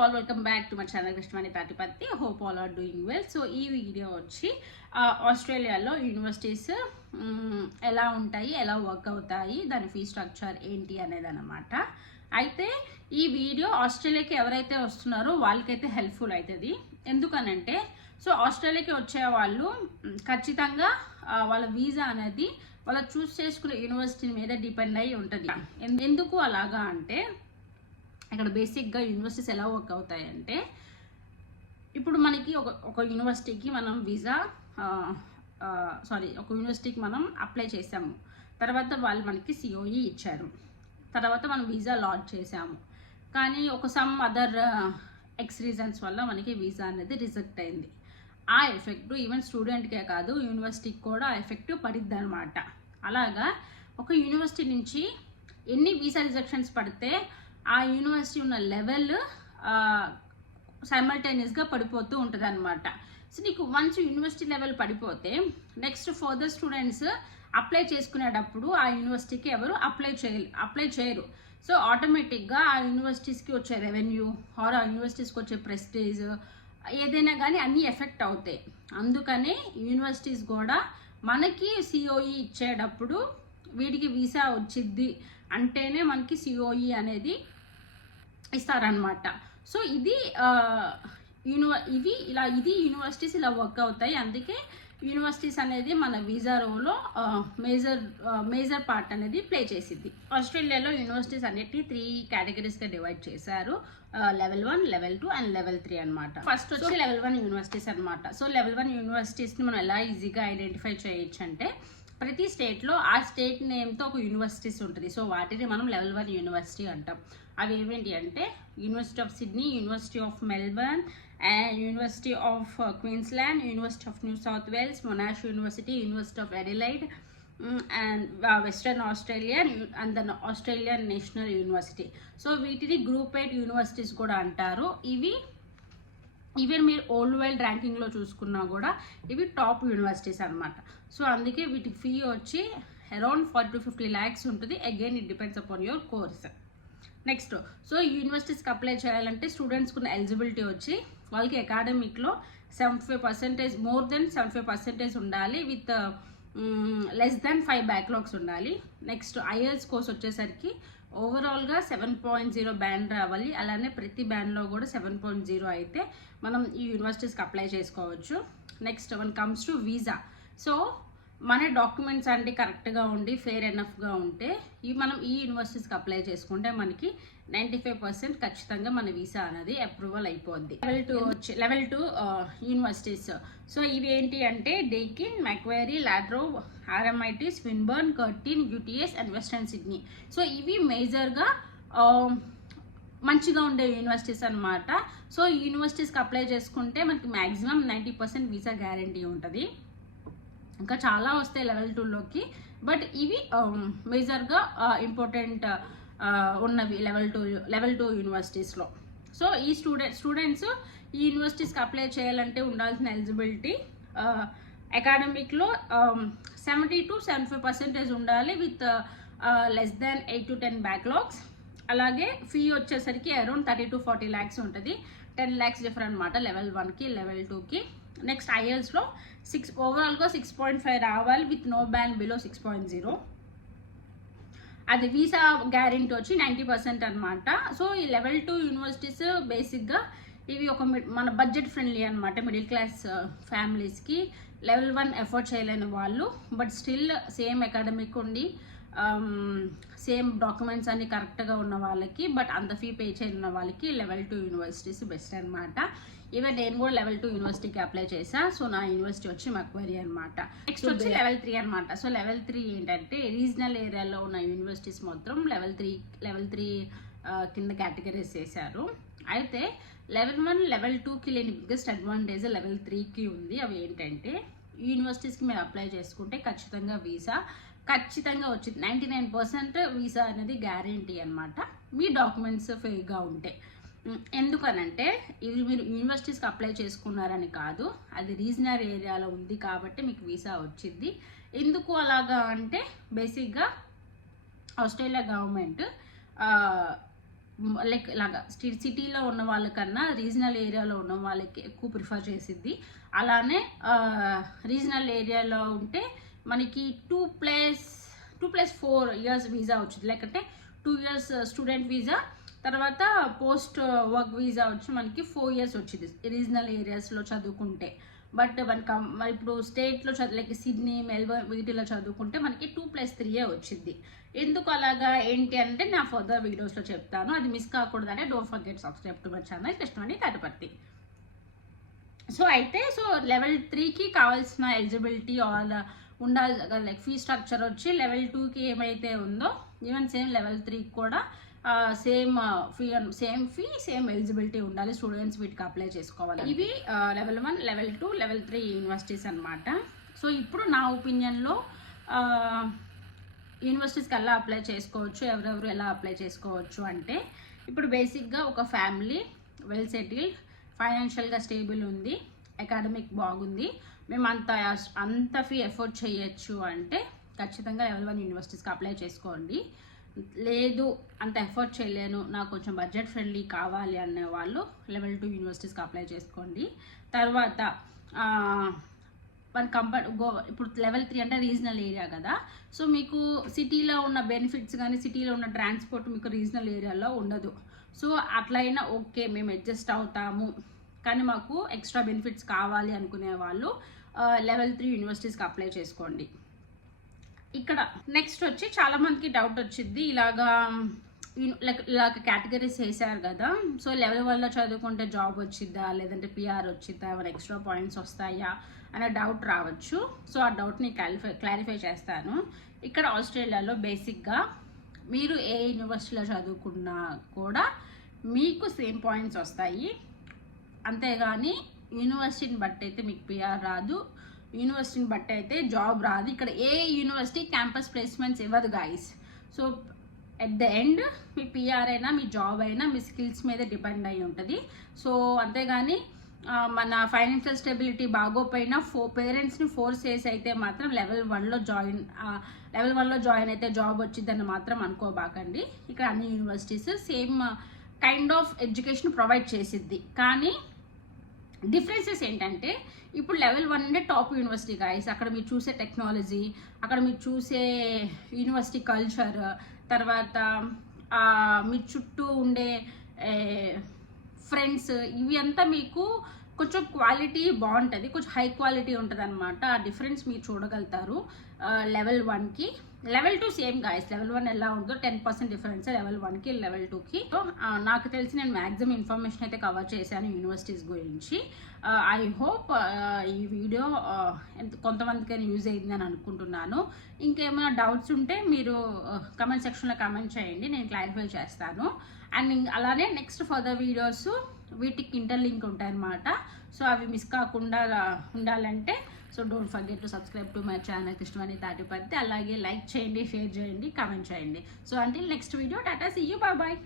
all, welcome back to my channel Krishnavani Patipatti. Hope all are doing well. So ఈ video వచ్చి ఆస్ట్రేలియాలో universities ఎలా ఉంటాయి, ఎలా వర్క్ అవుతాయి, దాని ఫీ స్ట్రక్చర్ ఏంటి అనేది అన్నమాట. అయితే ఈ వీడియో ఆస్ట్రేలియాకి ఎవరైతే వస్తున్నారో వాళ్ళకైతే హెల్ప్ఫుల్ అవుతుంది. ఎందుకనంటే సో ఆస్ట్రేలియాకి వచ్చే వాళ్ళు ఖచ్చితంగా వాళ్ళ వీసా అనేది వాళ్ళు చూస్ చేసుకునే యూనివర్సిటీ మీద డిపెండ్ అయ్యి ఉంటుంది. ఎందుకు అలాగా అంటే ఇక్కడ బేసిక్గా యూనివర్సిటీస్ ఎలా వర్క్ అవుతాయంటే ఇప్పుడు మనకి ఒక యూనివర్సిటీకి మనం వీసా ఒక యూనివర్సిటీకి మనం అప్లై చేసాము, తర్వాత వాళ్ళు మనకి సిఓఈ ఇచ్చారు, తర్వాత మనం వీసా లాంచ్ చేసాము. కానీ ఒక సమ్ అదర్ ఎక్స్ రీజన్స్ వల్ల మనకి వీసా అనేది రిజెక్ట్ అయింది. ఆ ఎఫెక్ట్ ఈవెన్ స్టూడెంట్కే కాదు యూనివర్సిటీకి కూడా ఎఫెక్ట్ పడిద్ది అనమాట. అలాగా ఒక యూనివర్సిటీ నుంచి ఎన్ని వీసా రిజెక్షన్స్ పడితే ఆ యూనివర్సిటీ ఉన్న లెవెల్ సైమల్టేనియస్గా పడిపోతూ ఉంటుంది అనమాట. సో నీకు వన్స్ యూనివర్సిటీ లెవెల్ పడిపోతే నెక్స్ట్ ఫర్దర్ స్టూడెంట్స్ అప్లై చేసుకునేటప్పుడు ఆ యూనివర్సిటీకి ఎవరు అప్లై చేయరు. సో ఆటోమేటిక్గా ఆ యూనివర్సిటీస్కి వచ్చే రెవెన్యూ ఆర్ ఆ యూనివర్సిటీస్కి వచ్చే ప్రెస్టీజ్ ఏదైనా కానీ అన్నీ ఎఫెక్ట్ అవుతాయి. అందుకనే యూనివర్సిటీస్ కూడా మనకి సిఓఈ ఇచ్చేటప్పుడు వీడికి వీసా వచ్చిద్ది అంటేనే మనకి సిఓఈ అనేది ఇస్తారనమాట. సో ఇది యూనివర్సిటీస్ ఇలా వర్క్ అవుతాయి. అందుకే యూనివర్సిటీస్ అనేది మన వీసా రోలో మేజర్ పార్ట్ అనేది ప్లే చేసిద్ది. ఆస్ట్రేలియాలో యూనివర్సిటీస్ అన్నిటిని 3 కేటగిరీస్గా డివైడ్ చేశారు. లెవెల్ 1, లెవెల్ 2 అండ్ లెవెల్ 3 అనమాట. ఫస్ట్ వచ్చి లెవెల్ 1 యూనివర్సిటీస్ అనమాట. సో లెవెల్ 1 యూనివర్సిటీస్ని మనం ఎలా ఈజీగా ఐడెంటిఫై చేయొచ్చు అంటే ప్రతి స్టేట్లో ఆ స్టేట్ నేమ్తో ఒక యూనివర్సిటీస్ ఉంటుంది. సో వాటిని మనం లెవెల్ 1 యూనివర్సిటీ అంటాం. అవి ఏమేంటి అంటే University of Sydney, University of Melbourne, University of Queensland, University of New South Wales, Monash University, University of Adelaide and Western Australia and then Australian National University. So వీటిని group 8 universities కూడా అంటారు. Even మీరు old world ర్యాంకింగ్లో చూసుకున్నా కూడా ఇవి top universities అనమాట. So అందుకే వీటికి ఫీ వచ్చి అరౌండ్ 40 to 50 lakhs ఉంటుంది. Again it depends upon your course. Next so యూనివర్సిటీస్కి అప్లై చేయాలంటే స్టూడెంట్స్కి ఉన్న ఎలిజిబిలిటీ వచ్చి వాళ్ళకి అకాడమిక్లో 75% మోర్ దెన్ 75% ఉండాలి, విత్ లెస్ దెన్ 5 బ్యాక్లాగ్స్ ఉండాలి. నెక్స్ట్ ఐఎల్స్ కోర్స్ వచ్చేసరికి ఓవరాల్గా 7.0 బ్యాండ్ రావాలి. అలానే ప్రతి బ్యాండ్లో కూడా 7.0 అయితే మనం ఈ యూనివర్సిటీస్కి అప్లై చేసుకోవచ్చు. Next one comes to visa. So మన డాక్యుమెంట్స్ అంటే కరెక్ట్గా ఉండి ఫెయిర్ ఎనఫ్గా ఉంటే మనం ఈ యూనివర్సిటీస్కి అప్లై చేసుకుంటే మనకి 95% ఖచ్చితంగా మన వీసా అనేది అప్రూవల్ అయిపోద్ది. Level 2 universities. సో ఇవి ఏంటి అంటే Deakin, Macquarie, La Trobe, RMIT, Swinburne, Curtin, UTS and Western Sydney. So ఇవి మేజర్గా మంచిగా ఉండే యూనివర్సిటీస్ అనమాట. సో ఈ యూనివర్సిటీస్కి అప్లై చేసుకుంటే మనకి మ్యాక్సిమం 90% వీసా గ్యారంటీ ఉంటుంది. ఇంకా చాలా వస్తాయి లెవెల్ 2లోకి, బట్ ఇవి మేజర్గా ఇంపార్టెంట్ ఉన్నవి లెవెల్ 2 యూనివర్సిటీస్లో. సో ఈ స్టూడెంట్స్ ఈ యూనివర్సిటీస్కి అప్లై చేయాలంటే ఉండాల్సిన ఎలిజిబిలిటీ అకాడమిక్లో 70 to 75% ఉండాలి, with less than 8 to 10 backlogs. అలాగే ఫీ వచ్చేసరికి అరౌండ్ 30 to 40 lakhs ఉంటుంది. 10 lakhs డిఫరెంట్ అనమాట లెవెల్ 1కి లెవెల్ 2కి. నెక్స్ట్ ఐఎల్స్లో ఓవరాల్గా 6.5 రావాలి, విత్ నో బ్యాండ్ బిలో 6.0. అది వీసా గ్యారెంటీ వచ్చి 90% అనమాట. సో ఈ లెవెల్ 2 యూనివర్సిటీస్ బేసిక్గా ఇవి మన బడ్జెట్ ఫ్రెండ్లీ అనమాట. మిడిల్ క్లాస్ ఫ్యామిలీస్కి లెవెల్ 1 ఎఫోర్డ్ చేయలేని వాళ్ళు, బట్ స్టిల్ సేమ్ అకాడమిక్ ఉండి సేమ్ డాక్యుమెంట్స్ అన్ని కరెక్ట్గా ఉన్న వాళ్ళకి, బట్ అంత ఫీ పే చేయన్న వాళ్ళకి లెవెల్ 2 యూనివర్సిటీస్ బెస్ట్ అనమాట. ఈవెన్ నేను కూడా లెవెల్ 2 యూనివర్సిటీకి అప్లై చేసా. సో నా యూనివర్సిటీ వచ్చి మక్వరీ అనమాట. నెక్స్ట్ వచ్చి లెవెల్ 3 అనమాట. సో లెవెల్ 3 ఏంటంటే రీజనల్ ఏరియాలో ఉన్న యూనివర్సిటీస్ మొత్తం లెవెల్ 3 కింద కేటగిరీస్ చేశారు. అయితే లెవెల్ 1, లెవెల్ 2కి లేని బిగ్గెస్ట్ అడ్వాంటేజ్ లెవెల్ 3కి ఉంది. అవి ఏంటంటే యూనివర్సిటీస్కి మీరు అప్లై చేసుకుంటే ఖచ్చితంగా వీసా ఖచ్చితంగా వచ్చింది. 99% వీసా అనేది గ్యారంటీ అనమాట, మీ డాక్యుమెంట్స్ ఫెయిర్గా ఉంటే. ఎందుకనంటే ఇది మీరు యూనివర్సిటీస్కి అప్లై చేసుకున్నారని కాదు, అది రీజనల్ ఏరియాలో ఉంది కాబట్టి మీకు వీసా వచ్చింది. ఎందుకు అలాగా అంటే బేసిక్గా ఆస్ట్రేలియా గవర్నమెంట్ లైక్ ఇలాగా సిటీలో ఉన్న వాళ్ళకన్నా రీజనల్ ఏరియాలో ఉన్న వాళ్ళకి ఎక్కువ ప్రిఫర్ చేసిద్ది. అలానే రీజనల్ ఏరియాలో ఉంటే మనకి 2+4 ఇయర్స్ వీసా వచ్చింది. లేకంటే 2 ఇయర్స్ స్టూడెంట్ వీసా, తర్వాత పోస్ట్ వర్క్ వీసా వచ్చి మనకి 4 ఇయర్స్ వచ్చింది రీజనల్ ఏరియాస్లో చదువుకుంటే. బట్ మరి ఇప్పుడు స్టేట్లో లైక్ సిడ్నీ, మెల్బర్న్ వీటిలో చదువుకుంటే మనకి 2+3 వచ్చింది. ఎందుకు అలాగా ఏంటి అంటే నా ఫర్దర్ వీడియోస్లో చెప్తాను. అది మిస్ కాకూడదంటే don't forget subscribe to my channel Krishnaveni Tatiparthi. So level 3కి కావాల్సిన ఎలిజిబిలిటీ ఆల్ ఉండాలి. లైక్ ఫీ స్ట్రక్చర్ వచ్చి లెవెల్ 2కి ఏమైతే ఉందో ఈవెన్ సేమ్ లెవెల్ 3కి కూడా సేమ్ ఫీ సేమ్ ఎలిజిబిలిటీ ఉండాలి. స్టూడెంట్స్ వీటికి అప్లై చేసుకోవాలి. ఇవి లెవెల్ 1, లెవెల్ 2, లెవెల్ 3 యూనివర్సిటీస్ అనమాట. సో ఇప్పుడు నా ఒపీనియన్లో యూనివర్సిటీస్కి ఎలా అప్లై చేసుకోవచ్చు, ఎవరెవరు ఎలా అప్లై చేసుకోవచ్చు అంటే, ఇప్పుడు బేసిక్గా ఒక ఫ్యామిలీ వెల్ సెటిల్డ్, ఫైనాన్షియల్గా స్టేబుల్ ఉంది, అకాడమిక్ బాగుంది, మేము అంత ఫీ ఎఫోర్డ్ చేయొచ్చు అంటే ఖచ్చితంగా లెవెల్ 1 యూనివర్సిటీస్కి అప్లై చేసుకోండి. లేదు అంత ఎఫర్ట్ చేయలేను, నాకు కొంచెం బడ్జెట్ ఫ్రెండ్లీ కావాలి అనే వాళ్ళు లెవెల్ 2 యూనివర్సిటీస్కి అప్లై చేసుకోండి. తర్వాత ఇప్పుడు లెవెల్ 3 అంటే రీజనల్ ఏరియా కదా. సో మీకు సిటీలో ఉన్న బెనిఫిట్స్ కానీ సిటీలో ఉన్న ట్రాన్స్పోర్ట్ మీకు రీజనల్ ఏరియాలో ఉండదు. సో అట్లయినా ఓకే మేము అడ్జస్ట్ అవుతాము, కానీ మాకు ఎక్స్ట్రా బెనిఫిట్స్ కావాలి అనుకునే వాళ్ళు లెవెల్ 3 యూనివర్సిటీస్కి అప్లై చేసుకోండి. ఇక్కడ నెక్స్ట్ వచ్చి చాలా మందికి డౌట్ వచ్చింది, ఇలాగా కేటగిరీస్ వేసారు కదా, సో లెవెల్ 1లో చదువుకుంటే జాబ్ వచ్చిద్దా, లేదంటే పిఆర్ వచ్చిద్దా, ఏమైనా ఎక్స్ట్రా పాయింట్స్ వస్తాయా అనే డౌట్ రావచ్చు. సో ఆ డౌట్ని క్లారిఫై చేస్తాను. ఇక్కడ ఆస్ట్రేలియాలో బేసిక్గా మీరు ఏ యూనివర్సిటీలో చదువుకున్నా కూడా మీకు సేమ్ పాయింట్స్ వస్తాయి. అంతేగాని యూనివర్సిటీని బట్టి అయితే మీకు పిఆర్ రాదు, యూనివర్సిటీని బట్టి అయితే జాబ్ రాదు. ఇక్కడ ఏ యూనివర్సిటీ క్యాంపస్ ప్లేస్మెంట్స్ ఇవ్వదు guys. So at the end me PR అయినా మీ జాబ్ అయినా మీ స్కిల్స్ మీద డిపెండ్ అయి ఉంటుంది. సో అంతేగాని మన ఫైనాన్షియల్ స్టెబిలిటీ బాగోపోయినా పేరెంట్స్ని ఫోర్స్ చేసి అయితే మాత్రం లెవెల్ 1లో జాయిన్ అయితే జాబ్ వచ్చిందని మాత్రం అనుకోబాకండి. ఇక్కడ అన్ని universities same kind of education provide చేసిద్ది. కానీ డిఫరెన్సెస్ ఏంటంటే, ఇప్పుడు లెవెల్ 1 అంటే టాప్ యూనివర్సిటీ గాయస్. అక్కడ మీరు చూసే టెక్నాలజీ, అక్కడ మీరు చూసే యూనివర్సిటీ కల్చర్, తర్వాత మీ చుట్టూ ఉండే ఫ్రెండ్స్, ఇవి అంతా మీకు కొంచెం క్వాలిటీ బాగుంటుంది, కొంచెం హై క్వాలిటీ ఉంటుంది అనమాట. ఆ డిఫరెన్స్ మీరు చూడగలుగుతారు లెవెల్ 1కి. Level 2 same guys. లెవెల్ 1 ఎలా ఉందో 10% డిఫరెన్స్ లెవెల్ 1కి లెవెల్ 2కి. నాకు తెలిసి నేను మ్యాక్సిమం ఇన్ఫర్మేషన్ అయితే కవర్ చేశాను యూనివర్సిటీస్ గురించి. ఐ హోప్ ఈ వీడియో కొంతమందికైనా యూజ్ అయింది అని అనుకుంటున్నాను. ఇంకేమైనా డౌట్స్ ఉంటే మీరు కమెంట్ సెక్షన్లో కమెంట్ చేయండి, నేను క్లారిఫై చేస్తాను. అండ్ అలానే నెక్స్ట్ ఫర్దర్ వీడియోస్ వీటికి ఇంటర్లింక్ ఉంటాయన్నమాట. సో అవి మిస్ కాకుండా ఉండాలంటే so don't forget to subscribe to my channel Krishnaveni Tatiparthi. అలాగే లైక్ చేయండి, షేర్ చేయండి, కామెంట్ చేయండి. So until next video, tata, see you, bye bye.